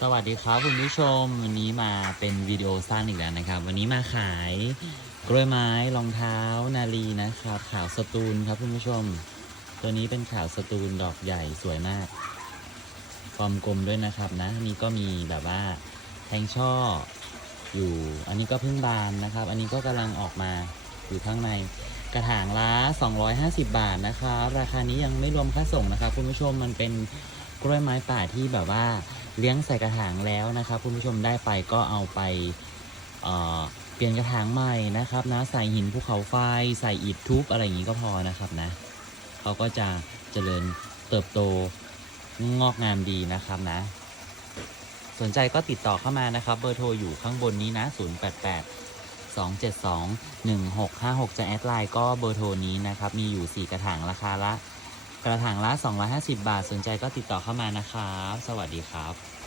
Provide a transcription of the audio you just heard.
สวัสดีครับคุณผู้ชม วันนี้มาเป็นวิดีโอสั้นอีกแล้วนะครับ วันนี้มาขายกล้วยไม้รองเท้านาลีนะครับขาวสตูลครับคุณผู้ชม ตัวนี้เป็นขาวสตูลดอกใหญ่สวยมากฟอร์มกลมด้วยนะครับนะนี่ก็มีแบบว่าแทงช่ออยู่ อันนี้ก็เพิ่งบานนะครับ อันนี้ก็กำลังออกมาอยู่ข้างในกระถางละ250 บาทนะครับราคานี้ยังไม่รวมค่าส่งนะครับคุณผู้ชมมันเป็นกล้วยไม้ป่าที่แบบว่า เลี้ยงใส่กระถางแล้วนะครับ คุณผู้ชมได้ไปก็เอาไปเเปลี่ยนกระถางใหม่นะครับนะใส่หินภูเขาไฟใส่อิฐทุบอะไรอย่างนี้ก็พอนะครับนะเขาก็จะเจริญเติบโตงอกงามดีนะครับนะ สนใจก็ติดต่อเข้ามานะครับ เบอร์โทรอยู่ข้างบนนี้นะ 088 272 1656 จะแอดไลน์ก็เบอร์โทรนี้นะครับ มีอยู่ 4 กระถางราคาละ กระถางละ 250 บาท สนใจก็ติดต่อเข้ามานะครับ สวัสดีครับ